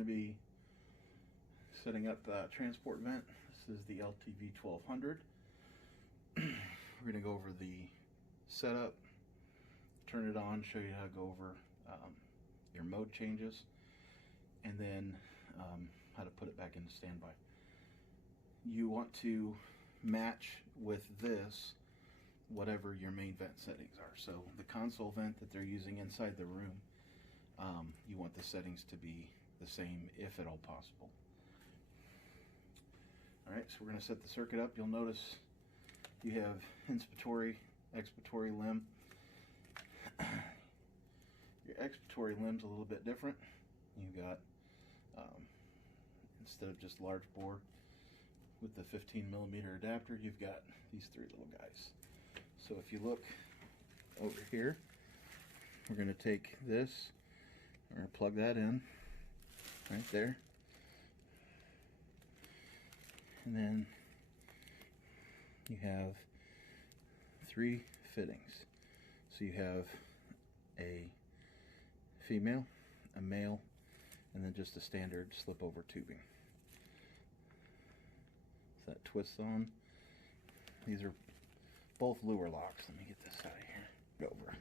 going to be setting up the transport vent. This is the LTV 1200. We're going to go over the setup, turn it on, show you how to go over your mode changes, and then how to put it back into standby. You want to match with this whatever your main vent settings are. So the console vent that they're using inside the room, you want the settings to be the same if at all possible. Alright, so we're going to set the circuit up. You'll notice you have inspiratory, expiratory limb. Your expiratory limb's a little bit different. You've got, instead of just large bore with the 15mm adapter, you've got these three little guys. So if you look over here, we're going to take this, we're going to plug that in right there, and then you have three fittings. So you have a female, a male, and then just a standard slip over tubing. So that twists on. These are both lure locks. Let me get this out of here. Over.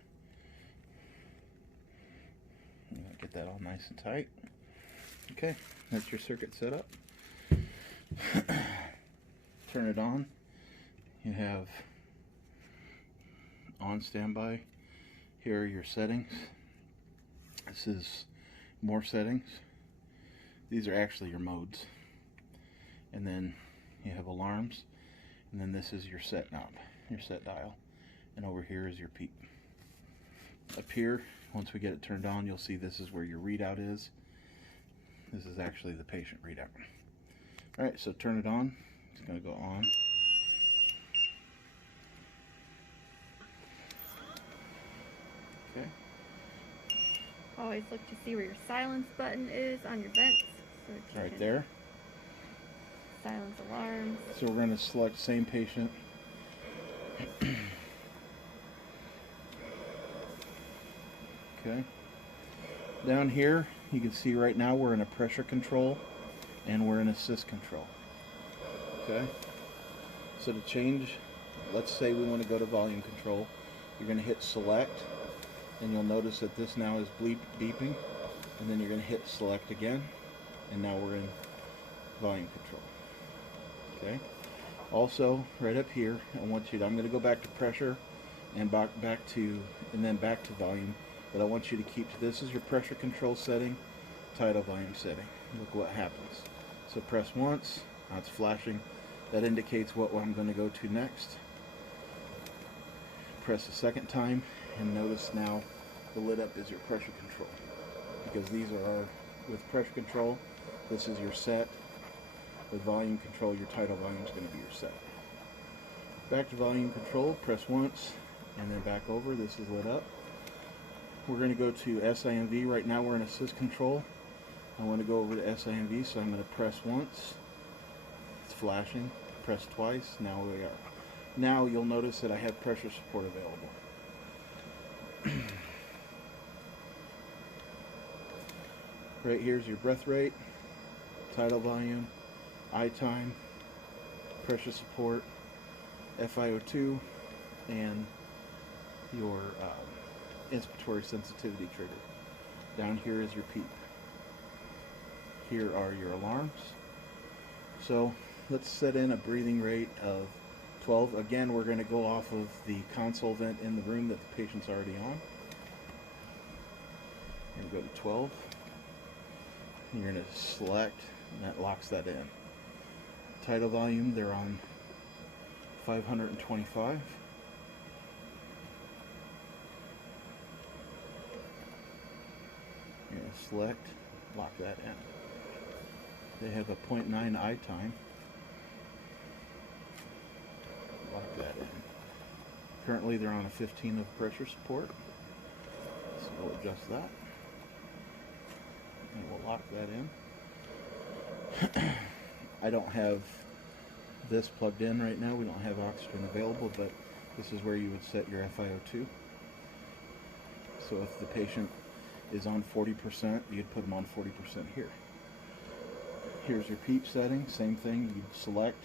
Get that all nice and tight. Okay, that's your circuit set up. Turn it on. You have on standby. Here are your settings. This is more settings. These are actually your modes. And then you have alarms. And then this is your set knob, your set dial. And over here is your peep. Up here, once we get it turned on, you'll see this is where your readout is. This is actually the patient readout. Alright, so turn it on. It's going to go on. Okay. Always look to see where your silence button is on your vents. So that you Right can there. silence alarms. So we're going to select same patient. Okay. Down here, you can see right now we're in a pressure control and we're in assist control. Okay. So to change, let's say we want to go to volume control, you're going to hit select, and you'll notice that this now is beeping, and then you're going to hit select again, and now we're in volume control. Okay. Also, right up here, I'm going to go back to pressure and back to volume, but I want you to keep, this is your pressure control setting, tidal volume setting. Look what happens. So press once, now it's flashing. That indicates what I'm going to go to next. Press a second time, and notice now the lit up is your pressure control. Because these are our, with pressure control, this is your set. With volume control, your tidal volume is going to be your set. Back to volume control, press once, and then back over. This is lit up. We're going to go to SIMV. Right now we're in assist control. I want to go over to SIMV, so I'm going to press once. It's flashing. Press twice. Now we are. Now you'll notice that I have pressure support available. Right here's your breath rate, tidal volume, eye time, pressure support, FiO2, and your inspiratory sensitivity trigger. Down here is your peep. Here are your alarms. So let's set in a breathing rate of 12. Again, we're going to go off of the console vent in the room that the patient's already on. You're going to go to 12. You're going to select, and that locks that in. Tidal volume, they're on 525. You're going to select, lock that in. They have a 0.9 eye time. Lock that in. Currently they're on a 15 of pressure support. So we'll adjust that. And we'll lock that in. I don't have this plugged in right now. We don't have oxygen available, but this is where you would set your FiO2. So if the patient is on 40%, you'd put them on 40% here. Here's your PEEP setting, same thing, you select,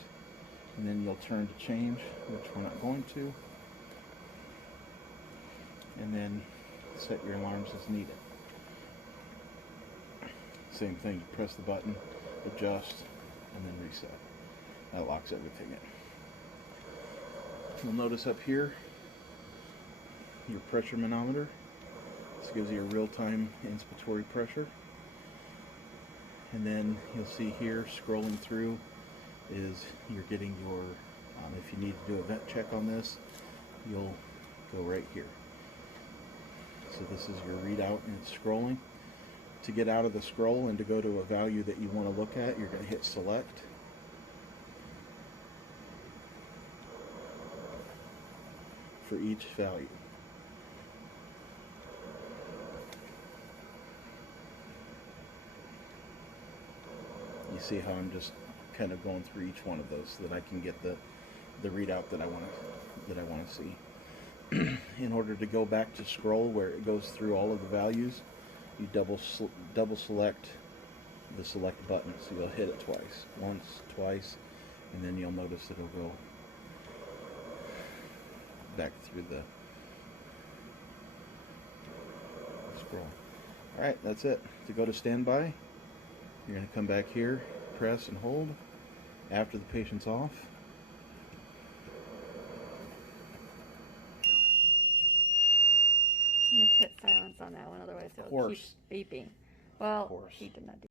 and then you'll turn to change, which we're not going to, and then set your alarms as needed. Same thing, you press the button, adjust, and then reset. That locks everything in. You'll notice up here your pressure manometer. This gives you a real-time inspiratory pressure. And then you'll see here, scrolling through, is you're getting your, if you need to do a vent check on this, you'll go right here. So this is your readout and it's scrolling. To get out of the scroll and to go to a value that you want to look at, you're going to hit select. For each value. You see how I'm just kind of going through each one of those so that I can get the readout that I want to see. In order to go back to scroll where it goes through all of the values, you double select the select button. So you'll hit it twice, once, twice, and then you'll notice it'll go back through the scroll. Alright, that's it. To go to standby, you're going to come back here, press and hold after the patient's off. You have to hit silence on that one, otherwise it'll course. keep beeping. Well, Of course. he did not do